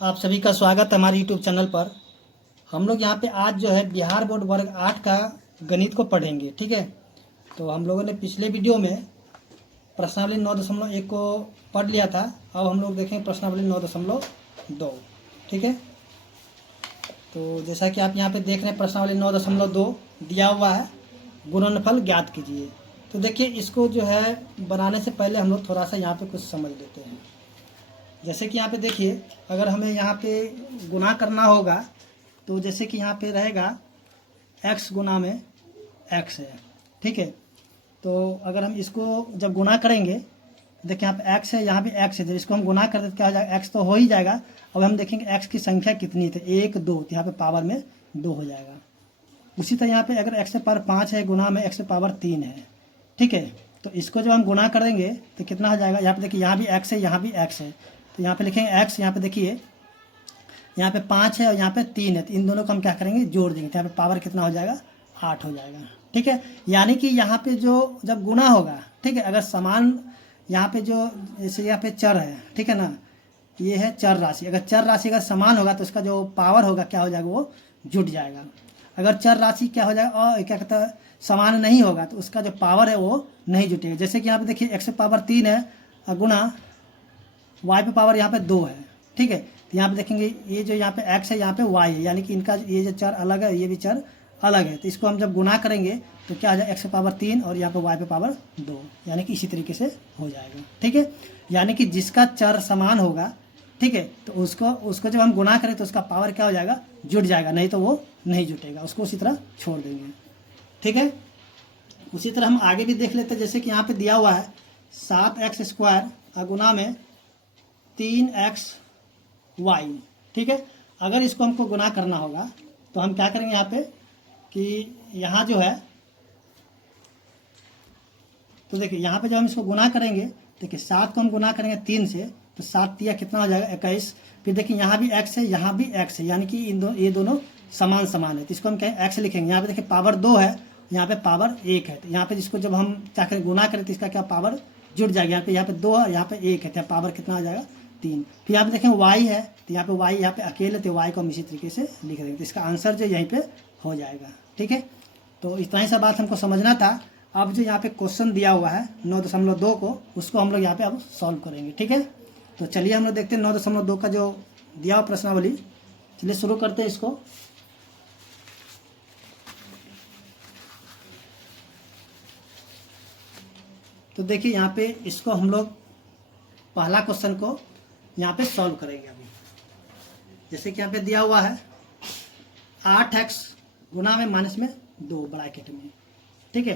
आप सभी का स्वागत है हमारे यूट्यूब चैनल पर। हम लोग यहाँ पे आज जो है बिहार बोर्ड वर्ग 8 का गणित को पढ़ेंगे, ठीक है। तो हम लोगों ने पिछले वीडियो में प्रश्नावली 9.1 को पढ़ लिया था। अब हम लोग देखेंगे प्रश्नावली 9.2, ठीक है। तो जैसा कि आप यहाँ पे देख रहे हैं प्रश्नावली 9.2 दिया हुआ है, गुणनफल ज्ञात कीजिए। तो देखिए इसको जो है बनाने से पहले हम लोग थोड़ा सा यहाँ पे कुछ समझ लेते हैं। जैसे कि यहाँ पे देखिए, अगर हमें यहाँ पे गुना करना होगा तो जैसे कि यहाँ पे रहेगा x गुना में x है, ठीक है। तो अगर हम इसको जब गुना करेंगे, देखिए यहाँ पे x है, यहाँ भी x है, जब इसको हम गुना कर देते क्या हो जाएगा, x तो हो ही जाएगा। अब हम देखेंगे x की संख्या कितनी थी, 1 2, तो यहाँ पे पावर में 2 हो जाएगा। उसी तरह यहाँ पे अगर x से पावर 5 है गुना में x से पावर 3 है, ठीक है। तो इसको जब हम गुना करेंगे तो कितना हो जाएगा, यहाँ पे देखिए यहाँ भी x है, यहाँ भी x है। तो यहाँ पे लिखेंगे x, यहाँ पे देखिए यहाँ पे 5 है और यहाँ पे 3 है, तो इन दोनों को हम क्या करेंगे, जोड़ देंगे। तो यहाँ पे पावर कितना हो जाएगा, 8 हो जाएगा, ठीक है। यानी कि यहाँ पे जो जब गुना होगा, ठीक है, अगर समान यहाँ पे जो जैसे यहाँ पे चर है, ठीक है ना, ये है चर राशि। अगर चर राशि अगर समान होगा तो उसका जो पावर होगा क्या हो जाएगा, वो जुट जाएगा। अगर चर राशि क्या हो जाएगा, और क्या कहता है, समान नहीं होगा तो उसका जो पावर है वो नहीं जुटेगा। जैसे कि यहाँ पे देखिए x पावर 3 है और गुना y पे पावर यहाँ पे 2 है, ठीक है। तो यहाँ पे देखेंगे ये जो यहाँ पे x है, यहाँ पे y है, यानी कि इनका ये जो चर अलग है, ये भी चर अलग है। तो इसको हम जब गुना करेंगे तो क्या आ जाएगा, x पे पावर 3 और यहाँ पे y पे पावर 2, यानी कि इसी तरीके से हो जाएगा, ठीक है। यानी कि जिसका चर समान होगा, ठीक है, तो उसको जब हम गुना करें तो उसका पावर क्या हो जाएगा, जुट जाएगा, नहीं तो वो नहीं जुटेगा, उसको उसी तरह छोड़ देंगे, ठीक है। उसी तरह हम आगे भी देख लेते हैं। जैसे कि यहाँ पे दिया हुआ है 7x² और गुना में 3xy, ठीक है। अगर इसको हमको गुना करना होगा तो हम क्या करेंगे यहाँ पे कि यहाँ जो है, तो देखिए यहाँ पे जब हम इसको गुना करेंगे, देखिए 7 को हम गुना करेंगे 3 से, तो 7 तिया कितना हो जाएगा, 21। फिर देखिए यहाँ भी x है, यहाँ भी x है, यानी कि ये दोनों समान है। तो इसको हम क्या x लिखेंगे। यहाँ पे देखिए पावर 2 है, यहाँ पे पावर 1 है। तो यहाँ पे जिसको जब हम क्या करें, गुना करें तो इसका क्या पावर जुड़ जाएगा। यहाँ पे 2 है, यहाँ पे 1 है, तो पावर कितना आ जाएगा, 3। फिर यहाँ पे देखें y है, तो यहाँ पे y यहाँ पे अकेले, तो y को हम इसी तरीके से लिख देंगे। तो इसका आंसर जो यहीं पे हो जाएगा, ठीक है। तो इतना ही सा बात हमको समझना था। अब जो यहाँ पे क्वेश्चन दिया हुआ है 9.2 को, उसको हम लोग यहाँ पे अब सॉल्व करेंगे, ठीक है। तो चलिए हम लोग देखते हैं 9.2 का जो दिया हुआ प्रश्नावली। चलिए शुरू करते हैं इसको। तो देखिए यहाँ पे इसको हम लोग पहला क्वेश्चन को यहाँ पे सॉल्व करेंगे अभी। जैसे कि यहाँ पे दिया हुआ है 8x गुना में माइनस में 2 ब्रैकेट में, ठीक है।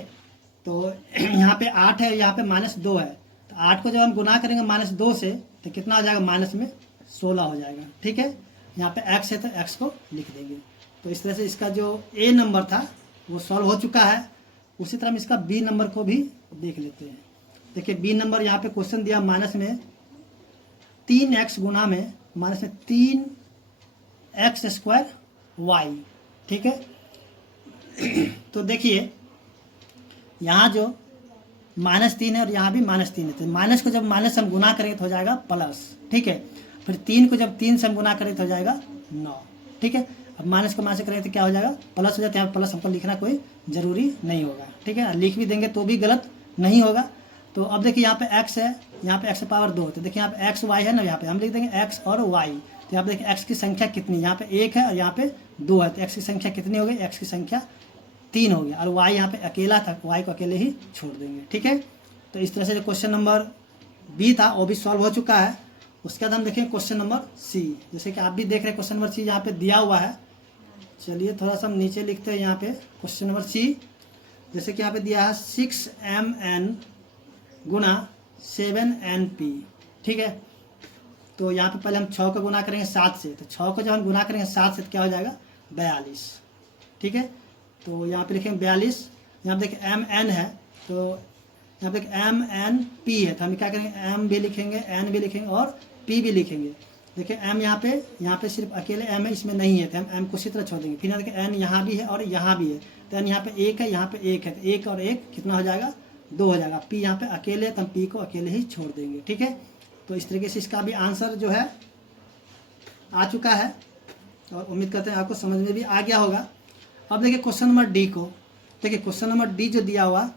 तो यहाँ पे 8 है, यहाँ पे -2 है। तो 8 को जब हम गुना करेंगे -2 से तो कितना हो जाएगा, माइनस में 16 हो जाएगा, ठीक है। यहाँ पे x है तो x को लिख देंगे। तो इस तरह से इसका जो a नंबर था वो सॉल्व हो चुका है। उसी तरह हम इसका b नंबर को भी देख लेते हैं। देखिए b नंबर यहाँ पे क्वेश्चन दिया माइनस में 3x गुना में माइनस में 3x² y, ठीक है। तो देखिए यहाँ जो -3 है और यहाँ भी -3 है, तो माइनस को जब माइनस हम गुना करेंगे तो हो जाएगा प्लस, ठीक है। फिर 3 को जब 3 से हम गुना करेंगे तो हो जाएगा 9, ठीक है। अब माइनस को माइनस से करेंगे तो क्या हो जाएगा, प्लस हो जाता है। प्लस हमको लिखना कोई ज़रूरी नहीं होगा, ठीक है। लिख भी देंगे तो भी गलत नहीं होगा। तो अब देखिए यहाँ पे x है, यहाँ पे x से पावर 2, तो देखिए यहाँ पे x y है ना, यहाँ पे हम लिख देंगे x और y। तो यहाँ पे देखिए x की संख्या कितनी, यहाँ पे 1 है और यहाँ पे 2 है, तो x की संख्या कितनी हो गई, x की संख्या 3 हो गया। और y यहाँ पे अकेला था, y को अकेले ही छोड़ देंगे, ठीक है। तो इस तरह से जो क्वेश्चन नंबर b था वो भी सॉल्व हो चुका है। उसके बाद हम देखेंगे क्वेश्चन नंबर c। जैसे कि आप भी देख रहे हैं क्वेश्चन नंबर c यहाँ पे दिया हुआ है। चलिए थोड़ा सा हम नीचे लिखते हैं यहाँ पे क्वेश्चन नंबर c। जैसे कि यहाँ पे दिया है 6mn गुना 7np, ठीक है। तो यहाँ पे पहले हम 6 को गुना करेंगे 7 से, तो 6 को जब हम गुना करेंगे 7 से तो क्या हो जाएगा, 42, ठीक है। तो यहाँ पे लिखेंगे 42। यहाँ पे देखिए mn है, तो यहाँ पे mnp है, तो हम क्या करेंगे, m भी लिखेंगे, n भी लिखेंगे और p भी लिखेंगे। देखिए m यहाँ पे सिर्फ अकेले m है, इसमें नहीं है, तो हम m को इसी तरह छोड़ देंगे। फिर यहाँ देखिए n यहाँ भी है और यहाँ भी है, तो n यहाँ पे 1 है, यहाँ पे 1 है, तो 1 और 1 कितना हो जाएगा, 2 हो जाएगा। p यहाँ पे अकेले है तो हम p को अकेले ही छोड़ देंगे, ठीक है। तो इस तरीके से इसका भी आंसर जो है आ चुका है और उम्मीद करते हैं आपको समझ में भी आ गया होगा। अब देखिए क्वेश्चन नंबर डी को। देखिए क्वेश्चन नंबर डी जो दिया हुआ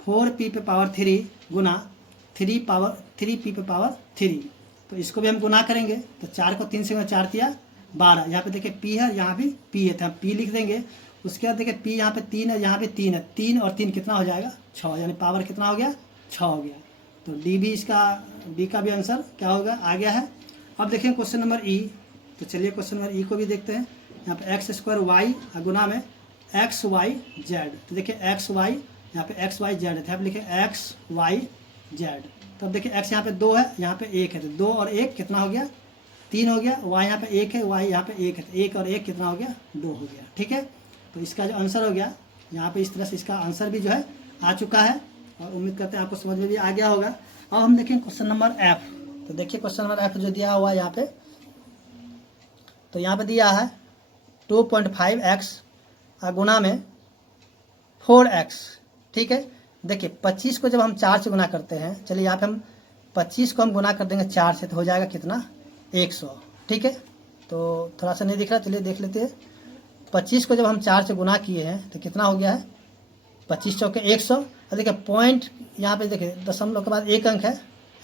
4p पे पावर 3 गुना 3p पे पावर 3, तो इसको भी हम गुना करेंगे। तो 4 को 3 से गुना 4 किया 12। यहाँ पे देखिए p है, यहाँ भी p है, तो हम p लिख देंगे। उसके बाद देखिए p यहाँ पे 3 है, यहाँ पे 3 है, 3 और 3 कितना हो जाएगा 6, यानी पावर कितना हो गया 6 हो गया। तो डी भी इसका, डी का भी आंसर क्या होगा आ गया है। अब देखें क्वेश्चन नंबर ई। तो चलिए क्वेश्चन नंबर ई को भी देखते हैं। यहाँ पे एक्स स्क्वायर वाई गुना में एक्स वाई जेड। तो देखिए एक्स वाई, यहाँ पे एक्स वाई जेड है, तो यहाँ पे लिखे एक्स वाई जेड। तो अब देखिए एक्स यहाँ पे 2 है, यहाँ पे 1 है, तो 2 और 1 कितना हो गया 3 हो गया। वाई यहाँ पे 1 है, वाई यहाँ पे 1 है, तो 1 और 1 कितना हो गया 2 हो गया। ठीक है, तो इसका जो आंसर हो गया यहाँ पे इस तरह से इसका आंसर भी जो है आ चुका है और उम्मीद करते हैं आपको समझ में भी आ गया होगा। अब हम देखें क्वेश्चन नंबर एफ। तो देखिए क्वेश्चन नंबर एफ जो दिया हुआ है यहाँ पे, तो यहाँ पे दिया है 2.5x गुना में 4x। ठीक है, देखिए 25 को जब हम 4 से गुना करते हैं, चलिए यहाँ पे हम 25 को हम गुना कर देंगे 4 से, तो हो जाएगा कितना 100। ठीक है, तो थोड़ा सा नहीं दिख रहा, चलिए देख लेते हैं। 25 को जब हम 4 से गुना किए हैं तो कितना हो गया है 25 चौके 100। और देखिए पॉइंट यहाँ पे देखिए दशमलव के बाद 1 अंक है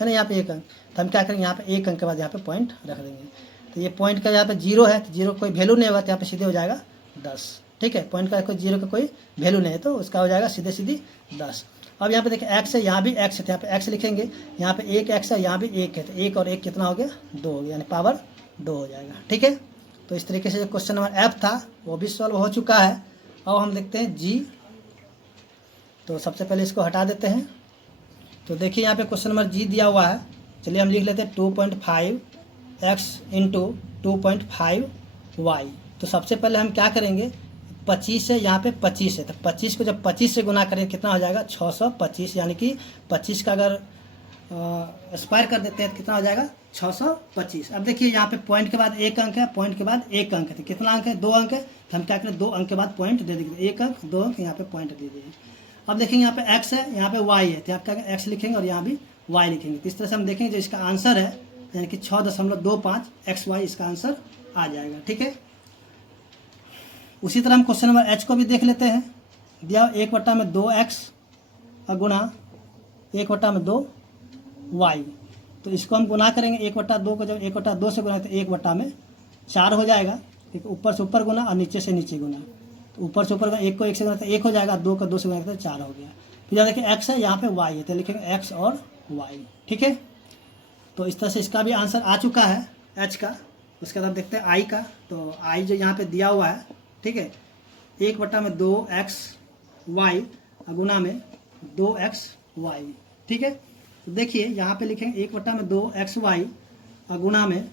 ना, यहाँ पे 1 अंक, तो हम क्या करेंगे यहाँ पे 1 अंक के बाद यहाँ पे पॉइंट रख देंगे। तो ये पॉइंट का यहाँ पे 0 है, तो 0 कोई वैल्यू नहीं होगा, तो यहाँ पे सीधे हो जाएगा 10। ठीक है, पॉइंट का कोई 0 का कोई वैल्यू नहीं है, तो उसका हो जाएगा सीधे 10। अब यहाँ पे देखिए x है, यहाँ भी x है, तो यहाँ पे x लिखेंगे। यहाँ पे 1 x है, यहाँ भी 1 है, तो 1 और 1 कितना हो गया 2 हो गया, यानी पावर 2 हो जाएगा। ठीक है, तो इस तरीके से जो क्वेश्चन नंबर एफ था वो भी सॉल्व हो चुका है। अब हम देखते हैं जी। तो सबसे पहले इसको हटा देते हैं। तो देखिए यहाँ पे क्वेश्चन नंबर जी दिया हुआ है। चलिए हम लिख लेते हैं 2.5x इंटू 2.5y। तो सबसे पहले हम क्या करेंगे, 25 है, यहाँ पे 25 है, तो 25 को जब 25 से गुना करें कितना हो जाएगा 625, यानी कि 25 का अगर स्क्वायर कर देते हैं तो कितना हो जाएगा 625। अब देखिए यहाँ पे पॉइंट के बाद 1 अंक है, पॉइंट के बाद 1 अंक है, तो कितना अंक है 2 अंक है, तो हम क्या करें 2 अंक के बाद पॉइंट दे देंगे, 1 अंक 2 अंक यहाँ पे पॉइंट दे देंगे। अब देखेंगे यहाँ पे x है, यहाँ पे y है, तो आप क्या करेंगे x लिखेंगे और यहाँ भी y लिखेंगे। तो इस तरह से हम देखेंगे जो इसका आंसर है यानी कि 6.25 XY इसका आंसर आ जाएगा। ठीक है, उसी तरह हम क्वेश्चन नंबर एच को भी देख लेते हैं। दिया 1/2x गुना 1/2y। तो इसको हम गुना करेंगे 1/2 को जब 1/2 से गुना तो 1/4 हो जाएगा। ठीक, ऊपर से ऊपर गुना और नीचे से नीचे गुना। तो ऊपर से ऊपर 1 को 1 से गुना तो 1 हो जाएगा, 2 को 2 से गुना तो 4 हो गया। फिर देखिए x है, यहाँ पे y है, तो लिखेंगे x और y। ठीक है, तो इस तरह से इसका भी आंसर आ चुका है h का। उसके बाद देखते हैं i का। तो i जो यहाँ पे दिया हुआ है, ठीक है, 1/2xy गुना में 2xy। ठीक है, तो देखिए यहाँ पे लिखेंगे 1/2xy गुना में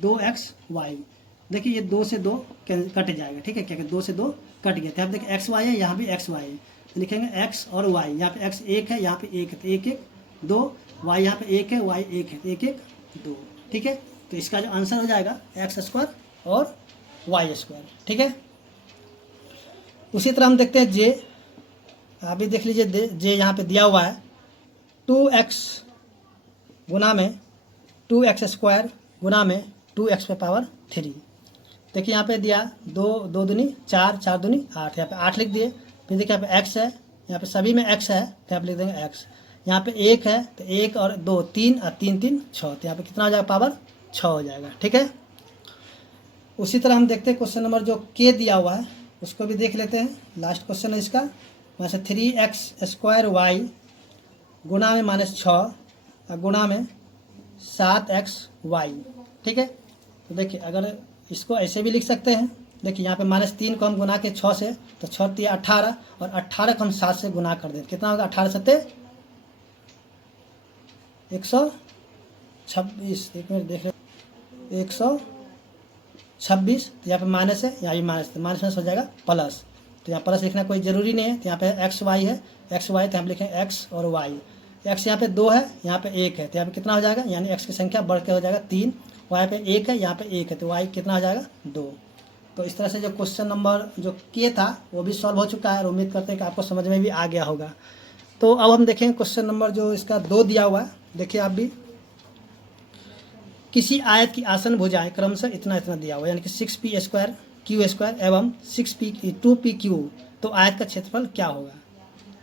2xy। देखिए ये 2 से 2 कट जाएगा। ठीक है, क्या 2 से 2 कट गया, तो यहाँ पे देखिए xy है, यहाँ भी xy है, तो लिखेंगे x और y। यहाँ पे x 1 है, यहाँ पे 1 है, तो 1 1 2, y यहाँ पे 1 है, y 1 है, तो 1 1 2। ठीक है, तो इसका जो आंसर हो जाएगा x² और y²। ठीक है, उसी तरह हम देखते हैं जे। आप भी देख लीजिए, जे यहाँ पे दिया हुआ है 2x गुना में 2x² गुना में 2x पे पावर 3। देखिए यहाँ पे दिया 2 2 दूनी 4, 4 दूनी 8, यहाँ पे 8 लिख दिए। फिर देखिए यहाँ पे x है, यहाँ पे सभी में x है, तो यहाँ पे लिख देंगे x। यहाँ पे 1 है, तो 1 और 2 3 और 3 3 6, तो यहाँ पे कितना हो जाएगा पावर 6 हो जाएगा। ठीक है, उसी तरह हम देखते हैं क्वेश्चन नंबर जो के दिया हुआ है उसको भी देख लेते हैं। लास्ट क्वेश्चन है इसका, वहाँ से 3x² गुना में -6 गुना में 7xy। ठीक है, तो देखिए अगर इसको ऐसे भी लिख सकते हैं। देखिए यहाँ पे -3 को हम गुना के 6 से, तो 6 3 18 और 18 को हम 7 से गुना कर दें, कितना होगा 18 7 126। एक मिनट देख रहे 126। तो यहाँ पे माइनस है, यहाँ भी माइनस, तो माइनस हो जाएगा प्लस। तो यहाँ प्लस लिखना कोई ज़रूरी नहीं है। तो यहाँ पे XY है, XY, तो हम लिखेंगे x और y। x यहाँ पे 2 है, यहाँ पे 1 है, तो यहाँ पे कितना हो जाएगा, यानी x की संख्या बढ़ के हो जाएगा 3। y पे 1 है, यहाँ पे 1 है, तो y कितना हो जाएगा 2। तो इस तरह से जो क्वेश्चन नंबर जो के था वो भी सॉल्व हो चुका है और उम्मीद करते हैं कि आपको समझ में भी आ गया होगा। तो अब हम देखेंगे क्वेश्चन नंबर जो इसका 2 दिया हुआ है। देखिए आप भी किसी आयत की आसन भुजाएं क्रमशः इतना इतना दिया हुआ, यानी कि 6p² Q² एवं 2pq, तो आयत का क्षेत्रफल क्या होगा।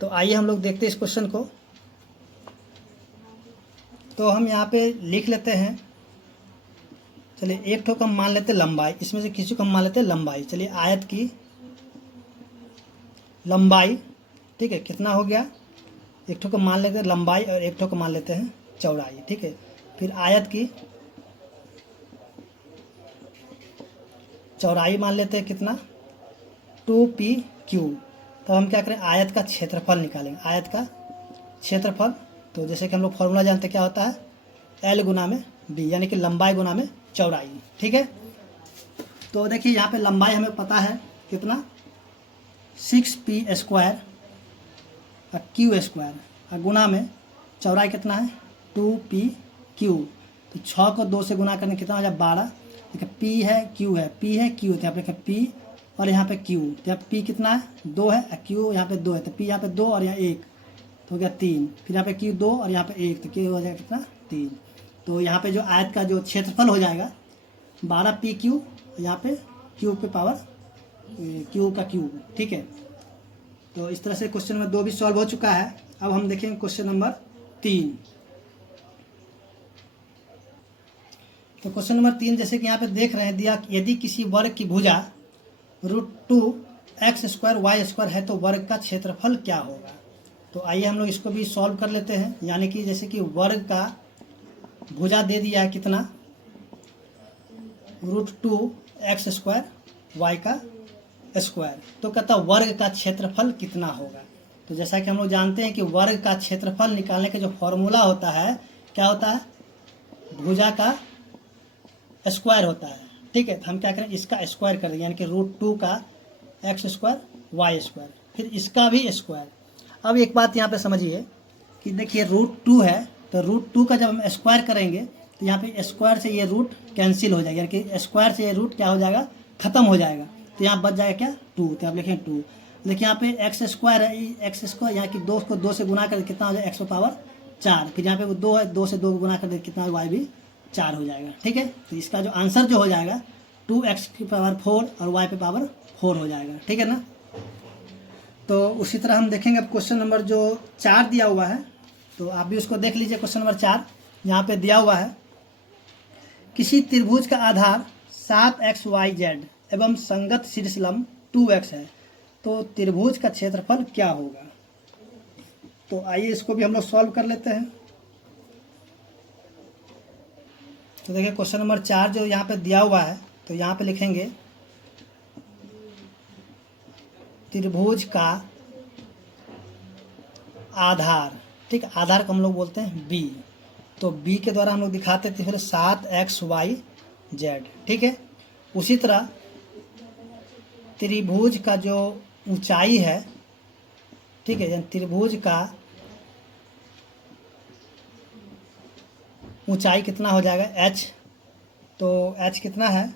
तो आइए हम लोग देखते हैं इस क्वेश्चन को। तो हम यहाँ पे लिख लेते हैं, चलिए एक ठो हम मान लेते हैं लंबाई, इसमें से किसी को हम मान लेते हैं लंबाई। चलिए आयत की लंबाई, ठीक है, कितना हो गया, एक ठो को मान लेते हैं लंबाई और एक ठो को मान लेते हैं चौड़ाई, ठीक है। फिर आयत की चौड़ाई मान लेते हैं कितना, 2pq। तो हम क्या करें, आयत का क्षेत्रफल निकालेंगे, आयत का क्षेत्रफल। तो जैसे कि हम लोग फॉर्मूला जानते हैं क्या होता है, L गुना में B, यानी कि लंबाई गुना में चौड़ाई, ठीक है। तो देखिए यहाँ पे लंबाई हमें पता है कितना, 6p² और Q² और गुना में चौड़ाई कितना है 2pq। तो 6 को 2 से गुना करने कितना हो जाए 12। देखिए P है Q है, P है Q, तो यहाँ पे P और यहाँ पे Q, तो यहाँ P कितना है 2 है, Q यहाँ पे 2 है, तो P यहाँ पे 2 और यहाँ 1, तो हो गया 3। फिर यहाँ पे Q 2 और यहाँ पे 1, तो Q हो जाएगा कितना 3। तो यहाँ पे जो आयत का जो क्षेत्रफल हो जाएगा 12pq, यहाँ पे Q पे पावर Q का Q, ठीक है। तो इस तरह से क्वेश्चन नंबर 2 भी सॉल्व हो चुका है। अब हम देखेंगे क्वेश्चन नंबर 3। तो क्वेश्चन नंबर 3 जैसे कि यहाँ पे देख रहे हैं दिया, यदि किसी वर्ग की भुजा √2x² y² है तो वर्ग का क्षेत्रफल क्या होगा। तो आइए हम लोग इसको भी सॉल्व कर लेते हैं। यानी कि जैसे कि वर्ग का भुजा दे दिया है कितना, √2x² y का स्क्वायर, तो कहता वर्ग का क्षेत्रफल कितना होगा। तो जैसा कि हम लोग जानते हैं कि वर्ग का क्षेत्रफल निकालने का जो फॉर्मूला होता है क्या होता है, भुजा का स्क्वायर होता है, ठीक है। तो हम क्या करें, इसका स्क्वायर कर देंगे, यानी कि √2 का x² y², फिर इसका भी स्क्वायर। अब एक बात यहाँ पे समझिए कि देखिए √2 है, तो √2 का जब हम स्क्वायर करेंगे तो यहाँ पे स्क्वायर से ये रूट कैंसिल हो जाएगा, यानी कि स्क्वायर से ये रूट क्या हो जाएगा, खत्म हो जाएगा। तो यहाँ बच जाएगा क्या 2, तो आप लिखेंगे 2। देखिए यहाँ पे x² है, x², यहाँ की 2 को 2 से गुना कर कितना हो जाएगा x पावर 4। फिर यहाँ पे वो 2 है, 2 से 2 को गुना कर कितना y भी 4 हो जाएगा, ठीक है। तो इसका जो आंसर जो हो जाएगा 2x की पावर 4 और y पे पावर 4 हो जाएगा, ठीक है ना। तो उसी तरह हम देखेंगे अब क्वेश्चन नंबर जो 4 दिया हुआ है, तो आप भी उसको देख लीजिए। क्वेश्चन नंबर 4 यहाँ पे दिया हुआ है, किसी त्रिभुज का आधार 7xyz एवं संगत शीर्षलंब 2x है, तो त्रिभुज का क्षेत्रफल क्या होगा। तो आइए इसको भी हम लोग सॉल्व कर लेते हैं। तो देखिए क्वेश्चन नंबर 4 जो यहाँ पे दिया हुआ है, तो यहाँ पे लिखेंगे त्रिभुज का आधार, ठीक है, आधार को हम लोग बोलते हैं b। तो b के द्वारा हम लोग दिखाते थे फिर 7xyz, ठीक है। उसी तरह त्रिभुज का जो ऊंचाई है, ठीक है, त्रिभुज का ऊंचाई कितना हो जाएगा h, तो h कितना है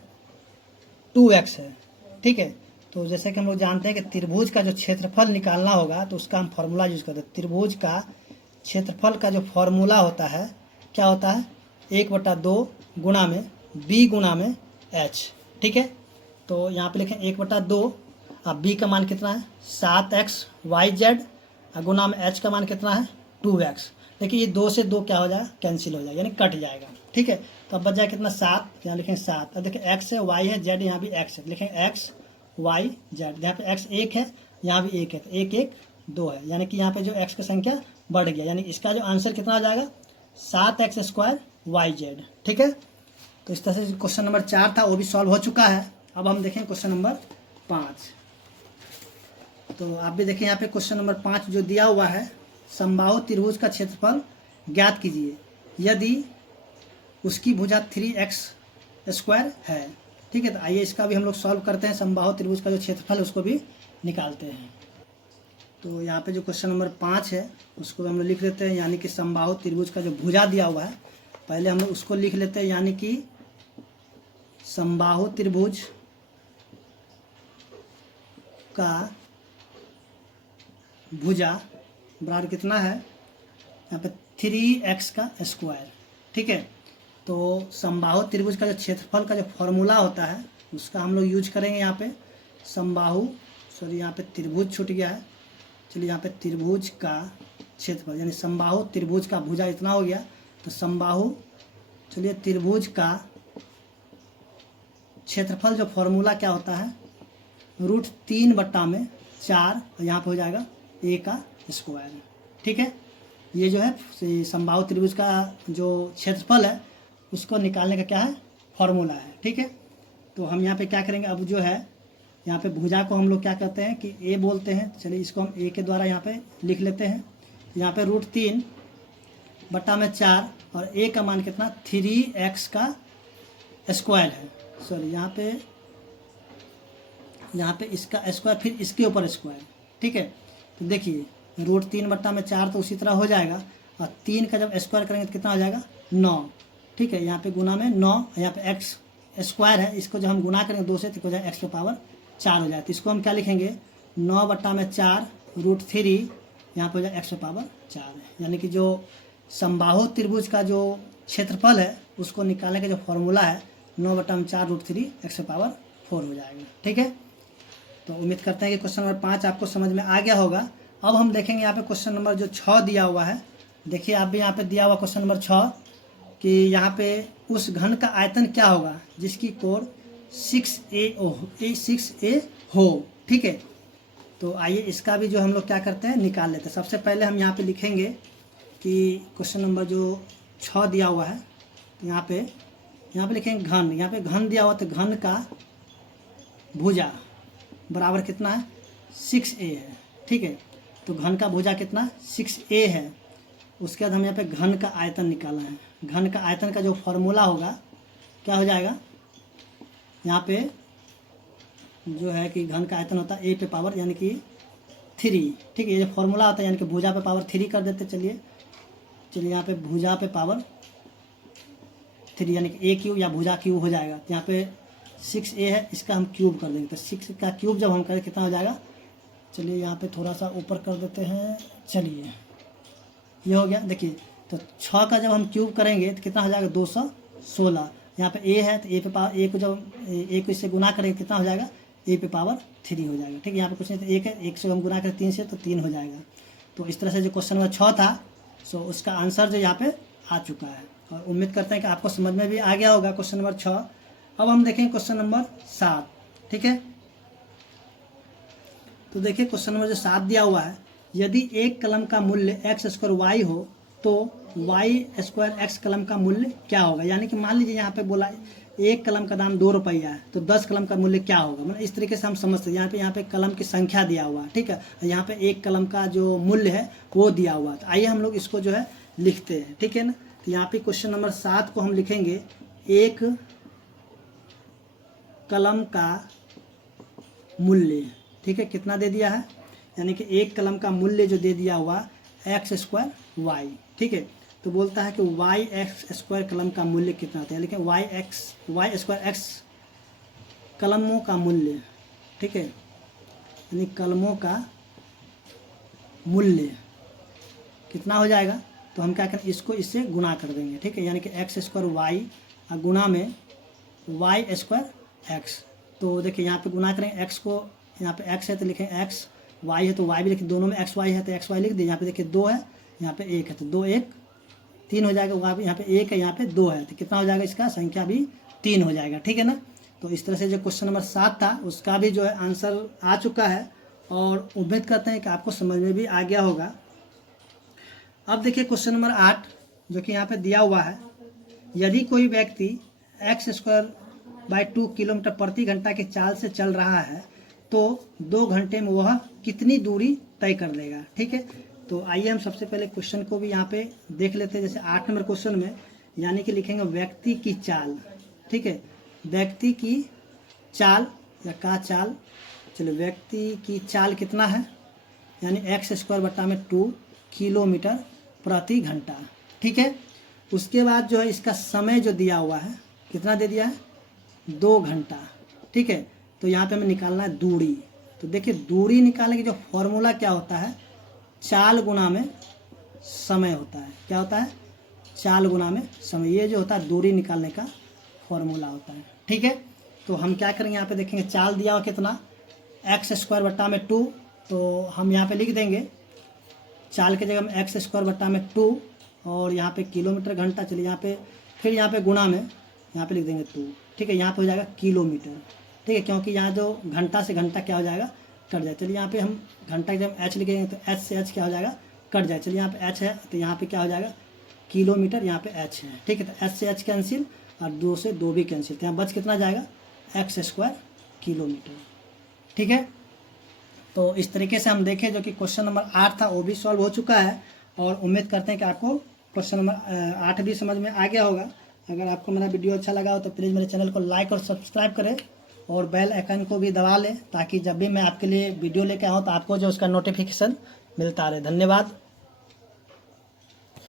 2x है, ठीक है। तो जैसे कि हम लोग जानते हैं कि त्रिभुज का जो क्षेत्रफल निकालना होगा तो उसका हम फॉर्मूला यूज करते हैं। त्रिभुज का क्षेत्रफल का जो फॉर्मूला होता है क्या होता है, 1/2 गुणा में b गुणा में h, ठीक है। तो यहाँ पे लिखें 1/2, अब b का मान कितना है 7xyz और गुणा में h का मान कितना है 2x। देखिए ये 2 से 2 क्या हो जाएगा, कैंसिल हो जाएगा, यानी कट जाएगा, ठीक है। तो अब बच जाए कितना 7, यहाँ लिखें 7। अब देखिए x है, y है, z, यहाँ भी x है, लिखें x y z। यहाँ पे x 1 है, यहाँ भी 1 है, तो 1 1 2 है, यानी कि यहाँ पे जो x की संख्या बढ़ गया, यानी इसका जो आंसर कितना हो जाएगा 7x² yz, ठीक है। तो इस तरह से क्वेश्चन नंबर 4 था वो भी सॉल्व हो चुका है। अब हम देखें क्वेश्चन नंबर 5। तो आप भी देखें यहाँ पे क्वेश्चन नंबर 5 जो दिया हुआ है, समबाहु त्रिभुज का क्षेत्रफल ज्ञात कीजिए यदि उसकी भुजा 3x² है, ठीक है। तो आइए इसका भी हम लोग सॉल्व करते हैं, समबाहु त्रिभुज का जो क्षेत्रफल है उसको भी निकालते हैं। तो यहाँ पे जो क्वेश्चन नंबर 5 है उसको हम लोग लिख लेते हैं, यानी कि समबाहु त्रिभुज का जो भुजा दिया हुआ है पहले हम लोग उसको लिख लेते हैं, यानी कि समबाहु त्रिभुज का भुजा बराबर कितना है यहाँ पे 3x², ठीक है। तो समबाहु त्रिभुज का जो क्षेत्रफल का जो फॉर्मूला होता है उसका हम लोग यूज करेंगे यहाँ पे। समबाहु सॉरी यहाँ पे त्रिभुज छूट गया है, चलिए यहाँ पे त्रिभुज का क्षेत्रफल यानी समबाहु त्रिभुज का भुजा इतना हो गया, तो समबाहु चलिए त्रिभुज का क्षेत्रफल जो फॉर्मूला क्या होता है √3/4 और यहाँ पे हो जाएगा a का स्क्वायर। ठीक है, ये जो है समबाहु त्रिभुज का जो क्षेत्रफल है उसको निकालने का क्या है फॉर्मूला है। ठीक है, तो हम यहाँ पे क्या करेंगे, अब जो है यहाँ पे भुजा को हम लोग क्या कहते हैं कि a बोलते हैं, चलिए इसको हम a के द्वारा यहाँ पे लिख लेते हैं। यहाँ पे √3/4 और a का मान कितना 3x का स्क्वायर है। सॉरी यहाँ पे इसका स्क्वायर फिर इसके ऊपर स्क्वायर। ठीक है, तो देखिए √3/4 तो उसी तरह हो जाएगा और 3 का जब स्क्वायर करेंगे तो कितना हो जाएगा 9। ठीक है, यहाँ पे गुना में 9, यहाँ पे x स्क्वायर है, इसको जब हम गुना करेंगे 2 से तो हो जाएगा x⁴ हो जाए। तो इसको हम क्या लिखेंगे 9/4 √3 यहाँ पे हो जाए x⁴ यानी कि जो समबाहु त्रिभुज का जो क्षेत्रफल है उसको निकालने का जो फॉर्मूला है 9/4 √3 x⁴ हो जाएगा। ठीक है, तो उम्मीद करते हैं कि क्वेश्चन नंबर 5 आपको समझ में आ गया होगा। अब हम देखेंगे यहाँ पे क्वेश्चन नंबर जो 6 दिया हुआ है। देखिए आप भी यहाँ पे दिया हुआ क्वेश्चन नंबर 6 कि यहाँ पे उस घन का आयतन क्या होगा जिसकी कोण 6a हो। ठीक है, तो आइए इसका भी जो हम लोग क्या करते हैं निकाल लेते हैं। सबसे पहले हम यहाँ पे लिखेंगे कि क्वेश्चन नंबर जो 6 दिया हुआ है, तो यहाँ पे लिखेंगे घन। यहाँ पे घन दिया हुआ तो घन का भुजा बराबर कितना है 6a है। ठीक है, तो घन का भुजा कितना 6a है। उसके बाद हम यहाँ पे घन का आयतन निकालना है। घन का आयतन का जो फॉर्मूला होगा क्या हो जाएगा, यहाँ पे जो है कि घन का आयतन होता है a पे पावर यानी कि 3। ठीक है, ये जो फॉर्मूला होता है यानी कि भुजा पे पावर 3 कर देते। चलिए यहाँ पे भुजा पे पावर 3 यानी कि a³ या भुजा क्यूब हो जाएगा। तो यहाँ पे 6a है, इसका हम क्यूब कर देंगे। तो 6 का क्यूब जब हम करें कितना हो जाएगा, चलिए यहाँ पे थोड़ा सा ऊपर कर देते हैं। चलिए ये हो गया। देखिए तो 6 का जब हम क्यूब करेंगे तो कितना हो जाएगा 216। यहाँ पे a है तो a पे पावर a को जब a को इससे गुना करेंगे कितना हो जाएगा a पे पावर 3 हो जाएगा। ठीक है, यहाँ पे कुछ नहीं तो 1 है, 1 से हम गुना करें 3 से तो 3 हो जाएगा। तो इस तरह से जो क्वेश्चन नंबर 6 था सो उसका आंसर जो यहाँ पे आ चुका है और उम्मीद करते हैं कि आपको समझ में भी आ गया होगा क्वेश्चन नंबर 6। अब हम देखेंगे क्वेश्चन नंबर 7। ठीक है, तो देखिए क्वेश्चन नंबर जो 7 दिया हुआ है, यदि एक कलम का मूल्य x² y हो तो y² x कलम का मूल्य क्या होगा। यानी कि मान लीजिए यहाँ पे बोला एक कलम का दाम 2 रुपया है तो 10 कलम का मूल्य क्या होगा। मतलब इस तरीके से हम समझते हैं। यहाँ पे कलम की संख्या दिया हुआ है। ठीक है, यहाँ पे एक कलम का जो मूल्य है वो दिया हुआ है। तो आइए हम लोग इसको जो है लिखते हैं। ठीक है ना, तो यहाँ पे क्वेश्चन नंबर 7 को हम लिखेंगे एक कलम का मूल्य। ठीक है, कितना दे दिया है, यानी कि एक कलम का मूल्य जो दे दिया हुआ x² y। ठीक है, तो बोलता है कि y² कलम का मूल्य कितना होता है, लेकिन y² x कलमों का मूल्य। ठीक है, यानी कलमों का मूल्य कितना हो जाएगा, तो हम क्या करें इसको इससे गुना कर देंगे। ठीक है, यानी कि x² y गुना में y² x। तो देखिए यहाँ पे गुना करेंगे x को, यहाँ पे x है तो लिखें x, y है तो y भी लिखें, दोनों में xy है तो xy लिख दें। यहाँ पे देखिए 2 है, यहाँ पे 1 है तो 2 1 3 हो जाएगा। वहाँ पे यहाँ पे 1 है, यहाँ पे 2 है तो कितना हो जाएगा, इसका संख्या भी 3 हो जाएगा। ठीक है ना, तो इस तरह से जो क्वेश्चन नंबर 7 था उसका भी जो है आंसर आ चुका है और उम्मीद करते हैं कि आपको समझ में भी आ गया होगा। अब देखिए क्वेश्चन नंबर 8 जो कि यहाँ पे दिया हुआ है, यदि कोई व्यक्ति x² 2 किलोमीटर प्रति घंटा की चाल से चल रहा है तो 2 घंटे में वह कितनी दूरी तय कर लेगा। ठीक है, तो आइए हम सबसे पहले क्वेश्चन को भी यहाँ पे देख लेते हैं। जैसे 8 नंबर क्वेश्चन में यानी कि लिखेंगे व्यक्ति की चाल। ठीक है, व्यक्ति की चाल या का चाल। चलो व्यक्ति की चाल कितना है, यानी x² 2 किलोमीटर प्रति घंटा। ठीक है, उसके बाद जो है इसका समय जो दिया हुआ है कितना दे दिया है 2 घंटा। ठीक है, तो यहाँ पे हमें निकालना है दूरी। तो देखिए दूरी निकालने की जो फॉर्मूला क्या होता है, चाल गुना में समय होता है। क्या होता है, चाल गुना में समय, ये जो होता है दूरी निकालने का फॉर्मूला होता है। ठीक है, तो हम क्या करेंगे यहाँ पे देखेंगे चाल दिया हो कितना एक्स स्क्वायर बट्टा में 2, तो हम यहाँ पे लिख देंगे चाल की जगह में एक्स स्क्वायर बट्टा में 2 और यहाँ पे किलोमीटर घंटा, चलिए यहाँ पे फिर यहाँ पे गुना में यहाँ पे लिख देंगे 2। ठीक है, यहाँ पे हो जाएगा किलोमीटर। ठीक है, क्योंकि यहाँ जो घंटा से घंटा क्या हो जाएगा कट जाए। चलिए यहाँ पे हम घंटा की जब एच लिखेंगे तो एच से एच क्या हो जाएगा कट जाए। चलिए यहाँ पे एच है तो यहाँ पे क्या हो जाएगा किलोमीटर, यहाँ पे एच है। ठीक है, तो एच से एच कैंसिल और 2 से 2 भी कैंसिल, तो यहाँ बच कितना जाएगा एक्स स्क्वायर किलोमीटर। ठीक है, तो इस तरीके से हम देखें जो कि क्वेश्चन नंबर 8 था वो भी सॉल्व हो चुका है, और उम्मीद करते हैं कि आपको क्वेश्चन नंबर 8 भी समझ में आ गया होगा। अगर आपको मेरा वीडियो अच्छा लगा हो तो प्लीज़ मेरे चैनल को लाइक और सब्सक्राइब करें और बेल आइकन को भी दबा लें, ताकि जब भी मैं आपके लिए वीडियो लेके आऊँ तो आपको जो उसका नोटिफिकेशन मिलता रहे। धन्यवाद।